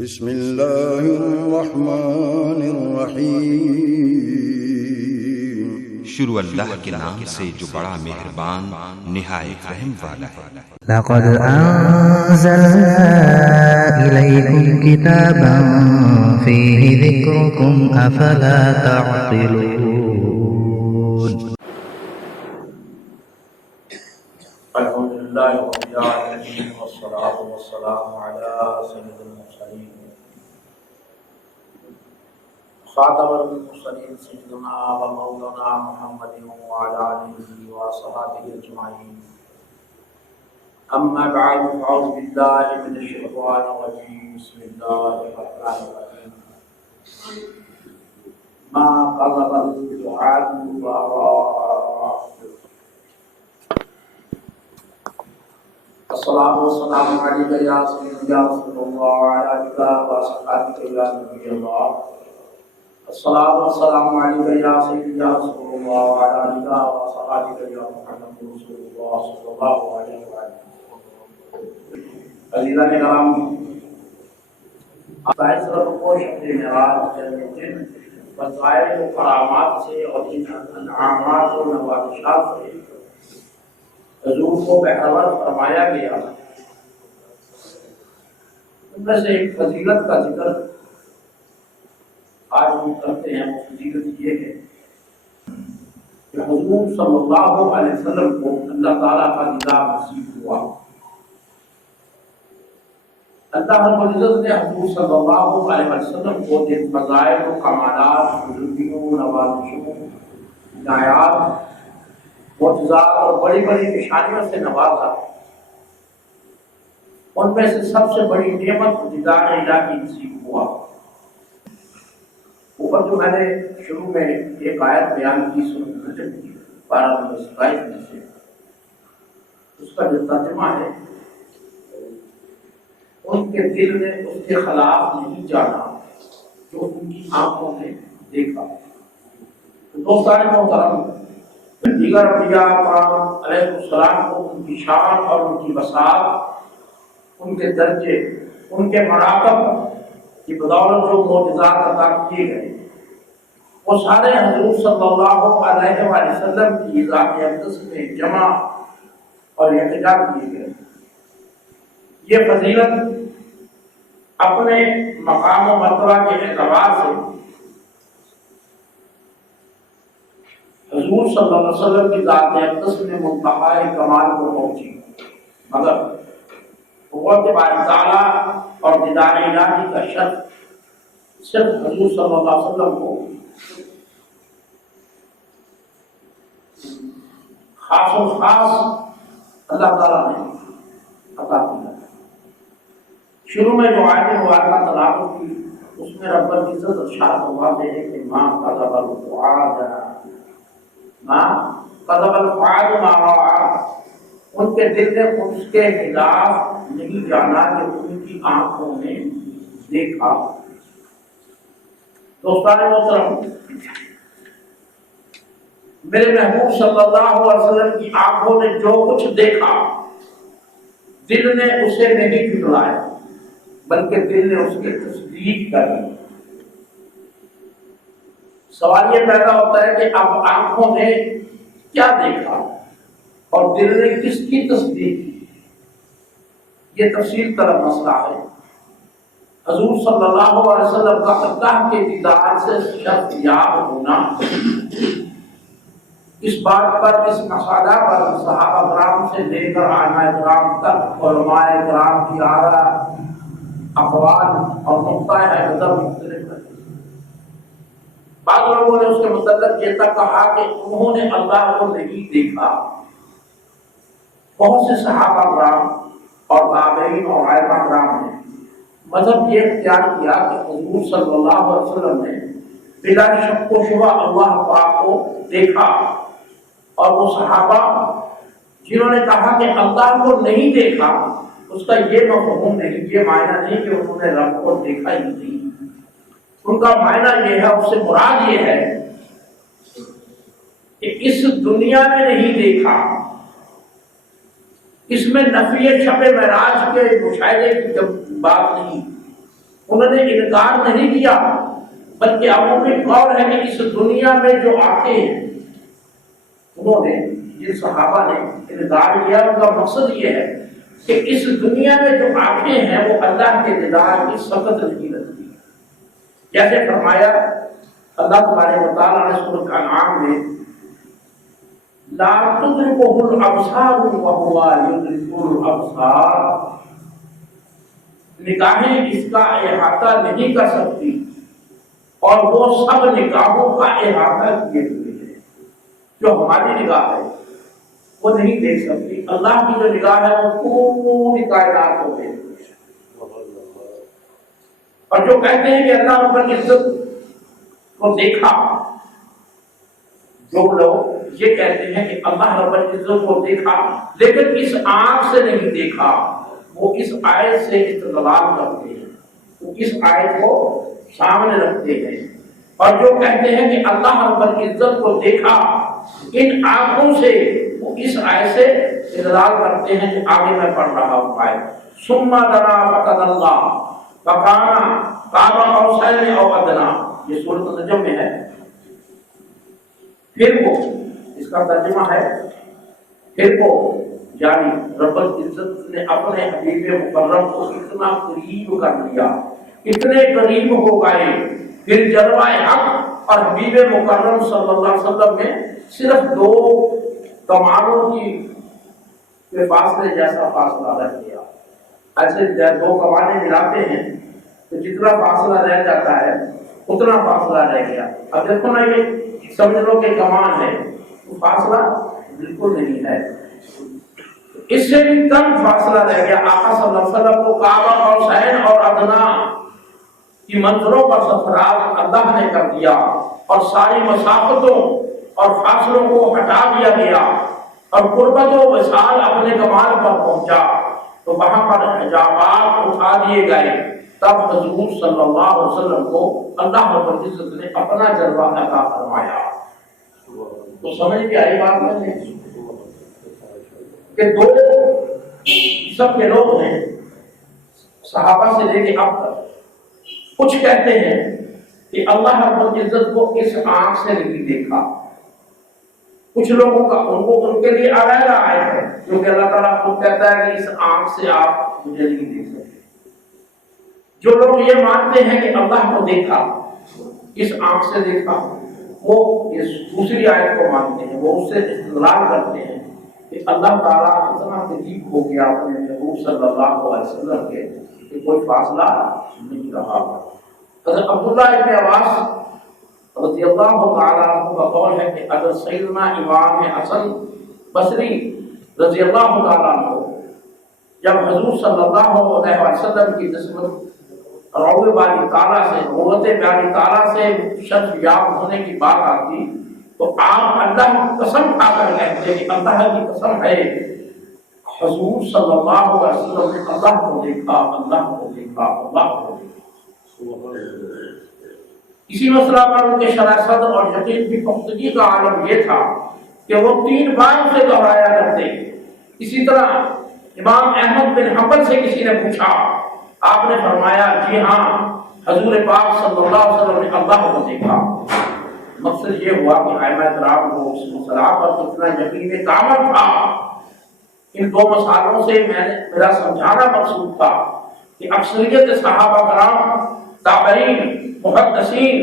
بسم اللہ الرحمن الرحیم۔ شروع اللہ کے نام سے جو بڑا مہربان نہایت رحم والا ہے۔ لقد انزلنا الیکم کتابا فیہ ذکرکم افلا تعقلون۔ الحمد للہ رب العالمین والصلاة والسلام علی سید المرسلین خاتم المرسلین سیدنا و مولانا محمد وعلی آلہ وصحبہ اجمعین۔ اما بعد فاعوذ باللہ من الشیطان الرجیم، بسم اللہ الرحمن الرحیم۔ ما قذف الفؤاد وراء الصلاة والسلام علیکہ یا سیدی یا رسول اللہ وعلی آلہ وصحبہ یا نبی اللہ۔ الصلاة والسلام علیکہ یا سیدی یا رسول اللہ وعلی آلہ وصحبہ یا محمد رسول اللہ صلی اللہ علیہ وسلم۔ عزیزان کرام، سائنس رب کو شکل معراج جن وسائل و کرامات سے اور ان انعامات و نوازشات سے حضور کو بہرور فرمایا گیا، ان میں سے ایک فضیلت کا ذکر آج ہم کرتے ہیں۔ وہ فضیلت یہ ہے کہ حضور صلی اللہ علیہ وسلم کو اللہ تعالیٰ کا دیدار نصیب ہوا۔ اللہ رب العزت نے حضور صلی اللہ علیہ وسلم کو جن فضائل و کمالات، بزرگیوں، نوازشوں، عنایات، معجزات اور بڑی بڑی نشانیوں سے نوازا، ان میں سے سب سے بڑی نعمت دیدار الہی نصیب ہوا۔ اوپر جو میں نے شروع میں ایک آیت بیان کی سورۃ النجم کی 12 نمبر 27 میں سے، اس کا جو ترجمہ ہے، ان کے دل نے اس کے خلاف نہیں جانا جو ان کی آنکھوں نے دیکھا۔ دوستان محترم، دیگر انبیاء کرام علیہ السلام کو ان کی شان اور ان کی وسعت، ان کے درجے، ان کے مراتب کی بدولت جو معجزات عطا کیے گئے، وہ سارے حضور صلی اللہ علیہ وسلم کی ذات اقدس میں جمع اور یکجا کیے گئے۔ یہ فضیلت اپنے مقام و مرتبہ کے اعتبار سے حضور صلی اللہ علیہ وسلم کی ذات اقدس میں منتہائی کمال کو پہنچی، مگر قوت باری تعالیٰ اور دیدار الہی کا شرف صرف حضور صلی اللہ علیہ وسلم کو خاص و خاص اللہ تعالیٰ نے عطا کیا۔ شروع میں جو آیت مبارکہ تلاوت کی، اس میں رب العزت ارشاد فرماتے ہیں کہ ما قذف الفؤاد ما رأى، ان کے دل نے اس کے خلاف نہیں جانا کہ ان کی آنکھوں نے دیکھا۔ دوستان محترم، میرے محبوب صلی اللہ علیہ وسلم کی آنکھوں نے جو کچھ دیکھا، دل نے اسے نہیں جھٹلایا، بلکہ دل نے اس کی تصدیق کر لی۔ سوال یہ پیدا ہوتا ہے کہ اب آنکھوں نے کیا دیکھا اور دل نے کس کی تصدیق کی؟ یہ تفصیل طلب مسئلہ ہے۔ حضور صلی اللہ علیہ وسلم کا اللہ کے دیدار سے شرف یاب ہونا، اس بات پر، اس مسئلہ پر صحابہ کرام سے لے کر ائمہ کرام تک علماء کرام کی آراء، اقوال اور نقطہ نظر مختلف ہے۔ بعض لوگوں نے اس کے متعلق یہ تک کہا کہ انہوں نے اللہ کو نہیں دیکھا۔ بہت سے صحابہ کرام اور تابعین اور ائمہ کرام نے مذہب یہ اختیار کیا کہ حضور صلی اللہ علیہ وسلم نے بلا شک و شبہ اللہ پاک کو دیکھا، اور وہ صحابہ جنہوں نے کہا کہ اللہ کو نہیں دیکھا، اس کا یہ مفہوم نہیں، یہ معنی نہیں کہ انہوں نے رب کو دیکھا ہی نہیں۔ ان کا معنی یہ ہے، اس سے مراد یہ ہے کہ اس دنیا میں نہیں دیکھا، اس میں نفی شب معراج کے مشاہدے کی بات نہیں، انہوں نے انکار نہیں کیا، بلکہ عمومی قول ہے کہ اس دنیا میں جو آتے ہیں، انہوں نے جن صحابہ نے انکار کیا ان کا مقصد یہ ہے کہ اس دنیا میں جو آنکھیں ہیں وہ اللہ کے دیدار کی سبقت نہیں رکھتی۔ جیسے فرمایا اللہ تبارک و تعالیٰ نے سورۃ انعام میں لا تدرکہ الابصار وہو یدرک الابصار، نگاہیں اس کا احاطہ نہیں کر سکتی اور وہ سب نگاہوں کا احاطہ کیے ہوئے ہیں۔ جو ہماری نگاہ ہے وہ نہیں دیکھ سکتی، اللہ کی جو نگاہ ہے وہ پوری کائنات کو دیکھ سکتی ہے۔ اور جو کہتے ہیں کہ اللہ رب العزت کو دیکھا، جو لوگ یہ کہتے ہیں کہ اللہ رب العزت کو دیکھا لیکن اس آنکھ سے نہیں دیکھا، وہ اس آیت سے استدلال کرتے ہیں، وہ اس آیت کو سامنے رکھتے ہیں، اور جو کہتے ہیں کہ اللہ رب العزت کو دیکھا ان آنکھوں سے، وہ اس آیت سے استدلال کرتے ہیں جو آگے میں پڑھ رہا ہوں آیت ثم دنا فتدلى فكان قاب قوسين او ادنى، یہ سورۃ النجم میں ہے۔ پھر وہ، اس کا ترجمہ ہے پھر وہ، یعنی رب العزت نے اپنے حبیب مکرم کو اتنا قریب کر لیا، اتنے قریب ہو گئے، پھر جلوہ حق اور حبیب مکرم صلی اللہ علیہ وسلم میں صرف 2 کمانوں کی فاصلے جیسا فاصلہ رہ گیا۔ ایسے 2 کمانیں ملاتے ہیں تو جتنا فاصلہ رہ جاتا ہے اتنا فاصلہ رہ گیا۔ اب دیکھو نا، یہ سمجھ لو کہ کمان ہے، تو فاصلہ بالکل نہیں ہے، اس سے بھی کم فاصلہ رہ گیا۔ آقا صلی اللہ علیہ وسلم کو کعبہ قوسین اور ادنا کی منزلوں پر سفراز اللہ نے کر دیا، اور ساری مسافتوں اور فاصلوں کو ہٹا دیا گیا، اور قربت و وصال اپنے کمال پر پہنچا، تو وہاں پر حجابات اٹھا دیے گئے۔ تب حضور صلی اللہ علیہ وسلم کو اللہ رب العزت نے اپنا جلوہ عطا فرمایا۔ تو سمجھ کے آئی بات ہے کہ 2 قسم کے لوگ ہیں صحابہ سے لے کے اب تک۔ کچھ کہتے ہیں کہ اللہ رب العزت کو اس آنکھ سے نہیں دیکھا، کچھ لوگوں کا ان کے لیے علیحدہ آیت ہے، کیونکہ اللہ تعالیٰ خود کہتا ہے کہ اس آنکھ سے آپ مجھے نہیں دیکھ سکتے۔ جو لوگ یہ مانتے ہیں کہ اللہ کو دیکھا، اس آنکھ سے دیکھا، وہ اس دوسری آیت کو مانتے ہیں، وہ اس سے استدلال کرتے ہیں کہ اللہ تعالیٰ اتنا قریب ہو گیا اپنے محبوب صلی اللہ علیہ وسلم کے کہ کوئی فاصلہ نہیں رہا۔ حضرت عبداللہ ابن عباس رضی اللہ تعالیٰ عنہ کا قول ہے کہ اگر سیدنا امام حسن بصری رضی اللہ تعالیٰ عنہ جب حضور صلی اللہ علیہ وسلم کی نسبت روح باری تعالیٰ سے، قوت باری تعالیٰ سے شخص یاب ہونے کی بات آتی تو آپ اللہ کی قسم کھا کر کہتے کہ اللہ کی قسم ہے حضور صلی اللہ علیہ وسلم نے اللہ کو دیکھا، اللہ کو دیکھا، اللہ کو دیکھا۔ اسی مسئلہ پر ان کے شرح صدر اور یقین کی پختگی کا عالم یہ تھا کہ وہ 3 بار سے دہرایا کرتے۔ اسی طرح امام احمد بن حنبل سے کسی نے پوچھا، آپ نے فرمایا جی ہاں، حضور پاک صلی اللہ علیہ وسلم نے اللہ کو دیکھا۔ مقصد یہ ہوا کہ ائمہ کرام کو اس مسئلہ پر اتنا یقین کامل تھا۔ ان 2 مسائلوں سے میرا سمجھانا مقصود تھا کہ اکثریت صحابہ کرام، تابعین، محدثین،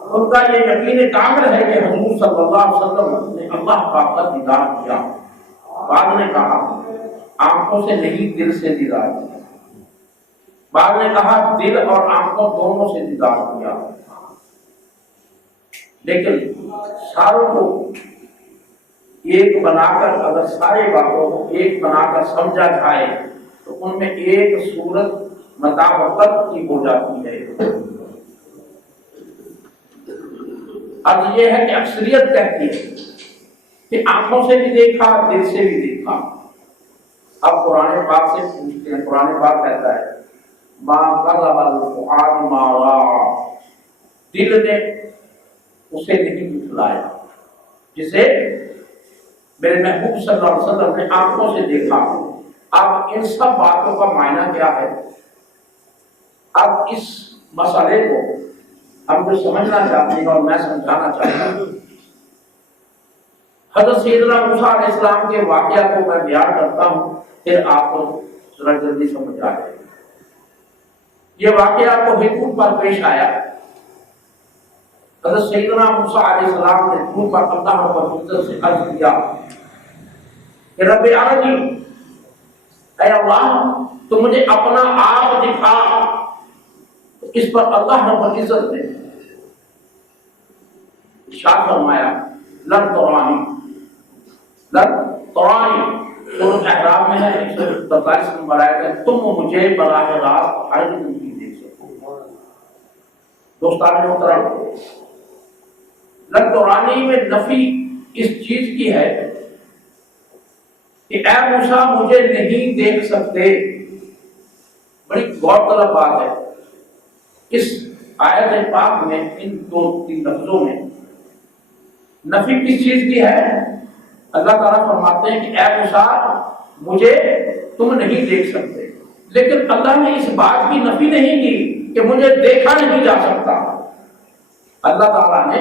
ان کا یہ یقین کامل ہے کہ حضور صلی اللہ علیہ وسلم نے اللہ پاک کا دیدار کیا۔ بعد نے کہا آنکھوں سے نہیں، دل سے دیدار کیا۔ بعد نے کہا دل اور آنکھوں دونوں سے دیدار کیا۔ لیکن ساروں کو ایک بنا کر، اگر سارے باتوں کو ایک بنا کر سمجھا جائے تو ان میں ایک صورت مطابقت کی ہو جاتی ہے۔ اب یہ ہے کہ اکثریت کہتی ہے کہ آنکھوں سے بھی دیکھا، دل سے بھی دیکھا۔ اب قرآن پاک سے پوچھتے ہیں، قرآن پاک کہتا ہے ما کذب الفؤاد ما رأى، دل نے اسے نہیں جھٹلایا جسے میرے محبوب صلی اللہ علیہ وسلم نے آنکھوں سے دیکھا۔ اب ان سب باتوں کا معنی کیا ہے؟ اب اس مسئلے کو ہم جو سمجھنا چاہتے ہیں اور میں سمجھانا چاہتا ہوں، حضرت سیدنا موسیٰ علیہ السلام کے واقعہ کو میں بیان کرتا ہوں، پھر آپ کو ذرا جلدی سمجھ آ جائے گا۔ یہ واقعہ کو حکم پر پیش آیا۔ حضرت سیدنا موسیٰ علیہ السلام نے حکم پر اللہ رب العزت سے عرض کیا کہ رب ارنی، اے اللہ تو مجھے اپنا آپ دکھا۔ اس پر اللہ رب العزت نے ارشاد فرمایا لن ترانی، لن ترانی، سورۃ احرام میں ہے 143 نمبر آیت ہے، تم مجھے براہ راست ہرگز نہیں دیکھ سکو۔ دوستان محترم، لن ترانی میں نفی اس چیز کی ہے کہ اے موسیٰ مجھے نہیں دیکھ سکتے۔ بڑی غور طلب بات ہے، اس آیت پاک میں ان دو تین لفظوں میں نفی کس چیز کی ہے؟ اللہ تعالیٰ فرماتے ہیں کہ اے موسیٰ مجھے تم نہیں دیکھ سکتے، لیکن اللہ نے اس بات کی نفی نہیں کی کہ مجھے دیکھا نہیں جا سکتا۔ اللہ تعالیٰ نے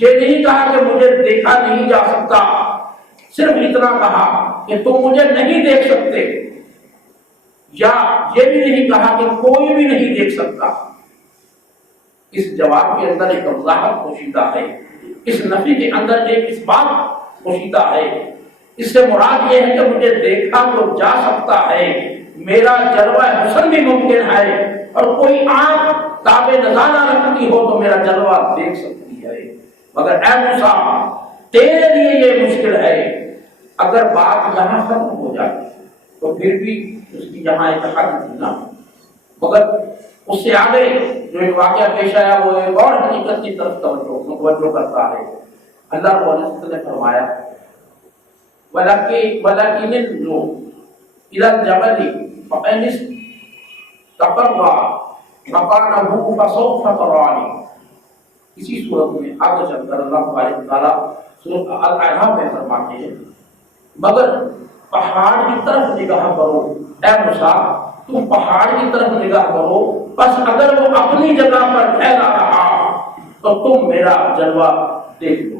یہ نہیں کہا کہ مجھے دیکھا نہیں جا سکتا، صرف اتنا کہا کہ تم مجھے نہیں دیکھ سکتے، یا یہ بھی نہیں کہا کہ کوئی بھی نہیں دیکھ سکتا۔ اس جواب کے اندر ایک وضاحت پوشیدہ ہے، اس نفی کے اندر ایک اس بات پوشیدہ ہے۔ اس سے مراد یہ ہے کہ مجھے دیکھا تو جا سکتا ہے، میرا جلوہ حسن بھی ممکن ہے، اور کوئی آنکھ تابع نظر نہ رکھتی ہو تو میرا جلوہ دیکھ سکتی ہے، مگر اے موسیٰ تیرے لیے یہ مشکل ہے۔ اگر بات یہاں ختم ہو جاتی تو پھر بھی اس کی یہاں ایک حد تھی نا، مگر اس سے آگے جو ایک واقعہ پیش آیا وہ ایک اور حقیقت کی طرف متوجہ کرتا ہے۔ اللہ رب العزت نے فرمایا وَلَكِنِ إِلَى الْجَبَلِ فَإِنِ اسْتَقَرَّ مَكَانَهُ فَسَوْفَ تَرَانِي۔ اسی صورت میں آگے چل کر اللہ تبارک تعالیٰ سورۃ الاعراف میں فرماتے ہیں مگر پہاڑ کی طرف نگاہ کرو، اے موسیٰ تم پہاڑ کی طرف نگاہ کرو، بس اگر وہ اپنی جگہ پر پھیلا رہا تو تم میرا جلوہ دیکھ لو۔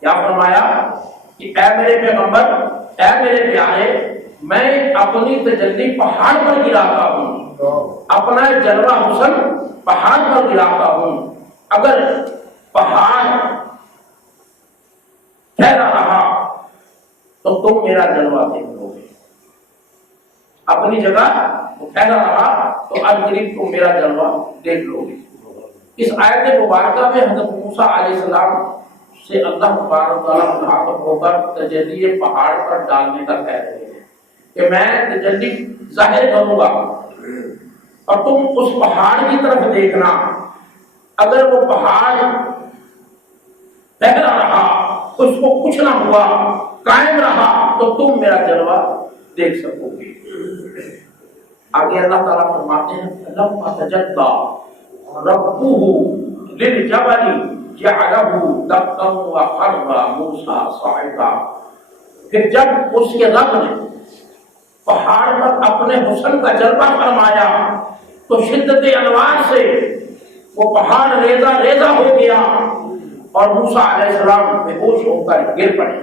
کیا فرمایا کہ اے میرے پیغمبر، اے میرے پیارے، میں اپنی تجلی پہاڑ پر گراتا ہوں، اپنا جلوہ حسن پہاڑ پر گراتا ہوں۔ اگر پہاڑ پھیلا رہا تو تم میرا جلوہ دیکھ لو گے، اپنی جگہ وہ پھیلا رہا تو عنقریب تم میرا جلوہ دیکھ لو گے۔ اس آیت مبارکہ میں حضرت موسیٰ علیہ السلام سے اللہ تبارک تعالیٰ مخاطب ہو کر تجلی پہاڑ پر ڈالنے کا کہہ رہے ہیں کہ میں تجلی ظاہر کروں گا اور تم اس پہاڑ کی طرف دیکھنا، اگر وہ پہاڑ پھیلا رہا، اس کو کچھ نہ ہوا، قائم رہا تو تم میرا جلوہ دیکھ سکو گے۔ آگے اللہ تعالیٰ فرماتے ہیں لما تجلی ربہ للجبل جعلہ دکا وخر موسیٰ صعقا۔ پھر جب اس کے رب نے پہاڑ پر اپنے حسن کا جلوہ فرمایا تو شدت انوار سے وہ پہاڑ ریزہ ریزہ ہو گیا اور موسیٰ علیہ السلام بے ہوش ہو کر گر پڑے۔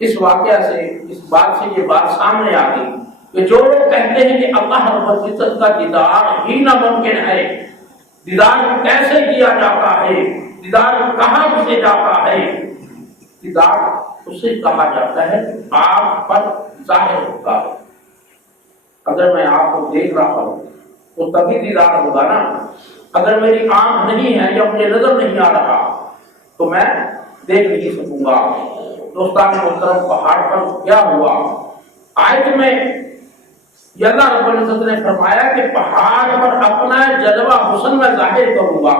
اس واقعہ سے، اس بات سے یہ بات سامنے آ گئی کہ جو لوگ کہتے ہیں کہ اللہ رب العزت کا دیدار ہی ناممکن ہے، دیدار کیسے کیا جاتا ہے، دیدار کہاں کسے جاتا ہے، دیدار اسے کہا جاتا ہے آنکھ پر ظاہر ہوتا ہے۔ اگر میں آپ کو دیکھ رہا ہوں تو تبھی دیدار ہوگا نا، اگر میری آنکھ نہیں ہے یا مجھے نظر نہیں آ رہا تو میں دیکھ نہیں سکوں گا۔ دوستان محترم، پہاڑ پر کیا ہوا؟ آیت میں یہ اللہ رب العزت نے فرمایا کہ پہاڑ پر اپنا جلوہ حسن میں ظاہر کروں گا۔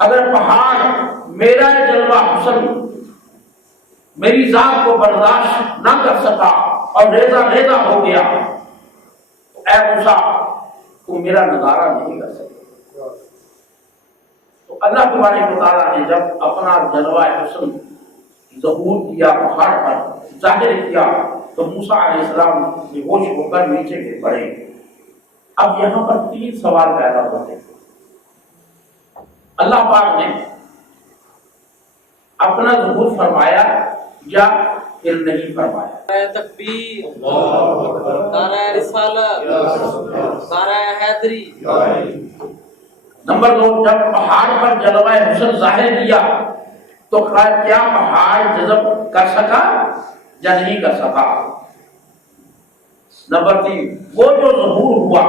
اگر پہاڑ میرا جلوہ حسن میری ذات کو برداشت نہ کر سکا اور ریزہ ریزہ ہو گیا تو اے موسیٰ تم میرا نظارہ نہیں کر سکتے۔ تو اللہ تبارک و تعالیٰ نے جب اپنا جلوہ حسن ظہور کیا، پہاڑ پر ظاہر کیا، تو موسیٰ علیہ السلام بے ہوش ہو کر نیچے گر پڑے۔ اب یہاں پر تین سوال پیدا ہوتے ہیں. اللہ پاک نے اپنا ظہور فرمایا یا پھر نہیں فرمایا؟ نعرہ تکبیر، نعرہ رسالت، نعرہ حیدری. نمبر 2، جب پہاڑ پر جلوہ حسن ظاہر کیا تو کیا پہاڑ جذب کر سکا یا نہیں کر سکا؟ نمبر 3، وہ جو ظہور ہوا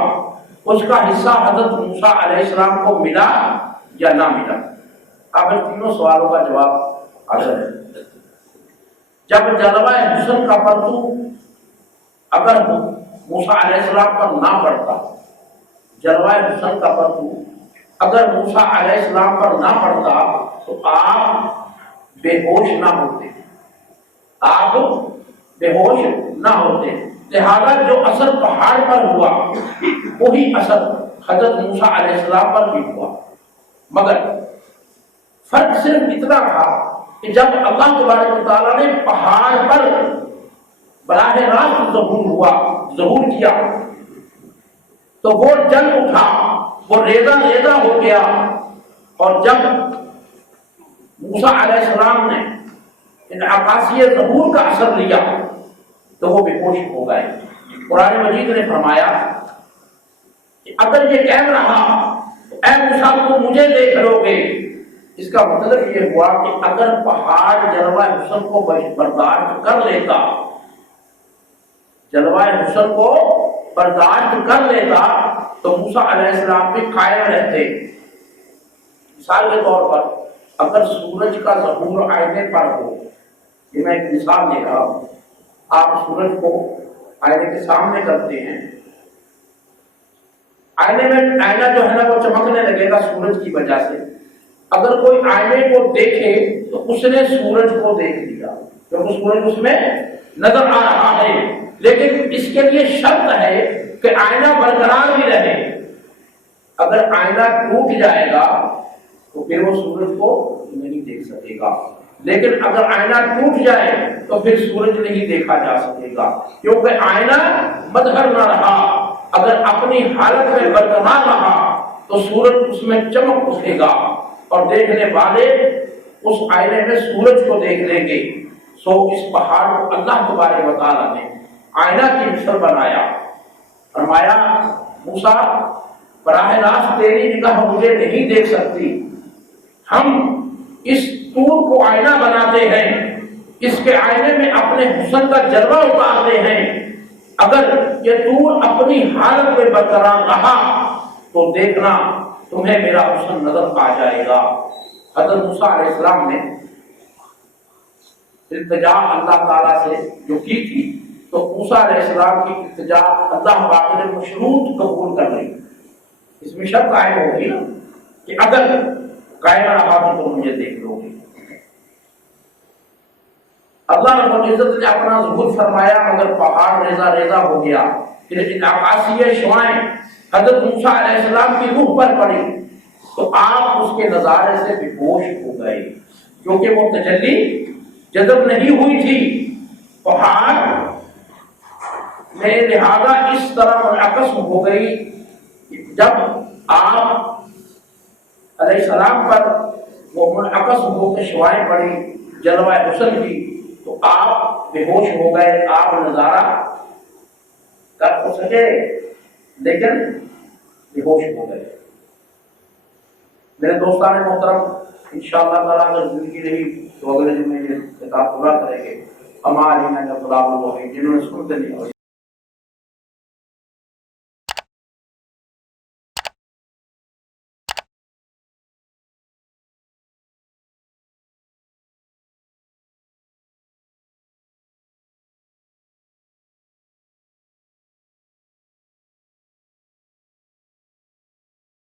اس کا حصہ حضرت موسیٰ علیہ السلام کو ملا یا نہ ملا؟ اب ان تینوں سوالوں کا جواب حاضر ہے. جب جلوہ حسن کا پرتو اگر موسیٰ علیہ السلام پر نہ پڑتا، جلوہ حسن کا پرتو اگر موسیٰ علیہ السلام پر نہ پڑتا تو آپ بے ہوش نہ ہوتے، آپ بے ہوش نہ ہوتے. لہذا جو اثر پہاڑ پر ہوا وہی اثر حضرت موسیٰ علیہ السلام پر بھی ہوا، مگر فرق صرف اتنا تھا کہ جب اللہ تبارک و تعالیٰ نے پہاڑ پر براہ راست ظہور کیا تو وہ جل اٹھا، وہ ریزہ ریزہ ہو گیا، اور جب موسیٰ علیہ السلام نے انعکاسی ظہور کا اثر لیا تو وہ بے ہوش ہو گئے. قرآن مجید نے فرمایا کہ اگر یہ کہہ رہا اے موسیٰ تم مجھے دیکھ لو گے، اس کا مطلب یہ ہوا کہ اگر پہاڑ جلوہ حسن کو برداشت کر لیتا، جلوہ حسن کو برداشت کر لیتا تو موسیٰ علیہ السلام بھی قائم رہتے. مثال کے طور پر اگر سورج کا ظہور آئینے پر ہو، یہ میں ایک مثال دے رہا ہوں، آپ سورج کو آئینے کے سامنے کرتے ہیں، آئینے میں آئینہ جو ہے نا وہ چمکنے لگے گا سورج کی وجہ سے. اگر کوئی آئینے کو دیکھے تو اس نے سورج کو دیکھ لیا کیونکہ سورج اس میں نظر آ رہا ہے، لیکن اس کے لیے شرط ہے کہ آئینہ برقرار بھی رہے. اگر آئینہ ٹوٹ جائے گا تو پھر وہ سورج کو نہیں دیکھ سکے گا، لیکن اگر آئینہ ٹوٹ جائے تو پھر سورج نہیں دیکھا جا سکے گا، کیونکہ آئینہ مظہر نہ رہا. اگر اپنی حالت میں برقرار رہا تو سورج اس میں چمک اٹھے گا اور دیکھنے والے اس آئینے میں سورج کو دیکھ لیں گے. سو اس پہاڑ کو اللہ تبارک و تعالیٰ نے آئینہ کی مثل بنایا. فرمایا موسیٰ براہ راست تیری نگاہ مجھے نہیں دیکھ سکتی، ہم اس طور کو آئینہ بناتے ہیں، اس کے آئینے میں اپنے حسن کا جلوہ اتارتے ہیں. اگر یہ طور اپنی حالت میں برقرار رہا تو دیکھنا تمہیں میرا حسن نظر آ جائے گا. حضرت موسیٰ علیہ السلام نے التجا اللہ تعالیٰ سے جو کی تھی تو موسیٰ علیہ السلام کی التجا اللہ پاک نے مشروط قبول کر لی. اس میں شرط قائم ہوگی نا کہ اگر قائم رہا تو تم مجھے دیکھ لو گے. اللہ رب العزت نے اپنا ظہور فرمایا مگر پہاڑ ریزہ ریزہ ہو گیا. پھر انعکاسی شعائیں حضرت موسیٰ علیہ السلام کی روح پر پڑی تو آپ اس کے نظارے سے بے ہوش ہو گئے، کیونکہ وہ تجلی جذب نہیں ہوئی تھی پہاڑ میں. لہذا اس طرح منعکس ہو گئی کہ جب آپ علیہ السلام پر وہ منعکس ہو کے شعائیں پڑی جلوہ حسن کی تو آپ بے ہوش ہو گئے. آپ نظارہ کر ہو سکے لیکن بے ہوش ہو گئے. میرے دوستان محترم، انشاءاللہ تعالیٰ اگر زندگی رہی تو اگلے دن میں یہ کتاب پورا کریں گے. ہمارے جنہوں نے سنتے نہیں